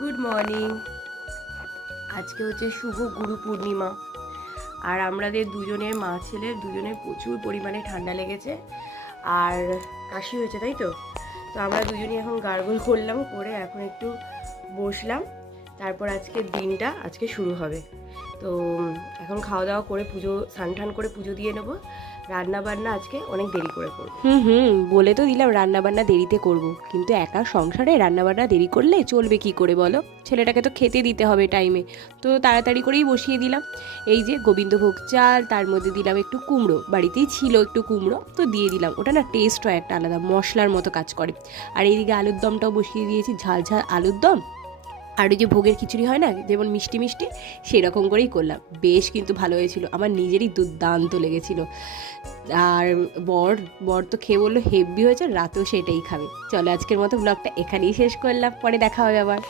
Good morning. আজকে হচ্ছে শুভ গুরু পূর্ণিমা, আর আমাদের দুজনের মা ছেলের দুজনের প্রচুর পরিমাণে ঠান্ডা লেগেছে আর কাশি হয়েছে, তাই তো তো আমরা দুজনই এখন গার্গল করলাম, করে এখন একটু বসলাম। তারপর আজকের দিনটা আজকে শুরু হবে। তো এখন খাওয়া দাওয়া করে পুজো স্নান টান করে পুজো দিয়ে নেবো। রান্না বান্না আজকে অনেক দেরি করে করবো। বলে তো দিলাম রান্না বান্না দেরিতে করব, কিন্তু একা সংসারে রান্না বান্না দেরি করলে চলবে কি করে বলো? ছেলেটাকে তো খেতে দিতে হবে টাইমে, তো তাড়াতাড়ি করেই বসিয়ে দিলাম। এই যে গোবিন্দভোগ চাল, তার মধ্যে দিলাম একটু কুমড়ো, বাড়িতেই ছিল একটু কুমড়ো, তো দিয়ে দিলাম। ওটা না টেস্ট হয় একটা আলাদা, মশলার মতো কাজ করে। আর এইদিকে আলুর দমটাও বসিয়ে দিয়েছি, ঝাল ঝাল আলুর দম। আর ওই যে ভোগের খিচুড়ি হয় না, যেমন মিষ্টি মিষ্টি, সেরকম করেই করলাম। বেশ কিন্তু ভালো হয়েছিল, আমার নিজেরই দুর্দান্ত লেগেছিল। আর বর বর তো খেয়ে বললো হেভি হয়েছে, রাতেও সেটাই খাবে। চলো আজকের মতো ব্লগটা এখানেই শেষ করলাম, পরে দেখা হবে আবার।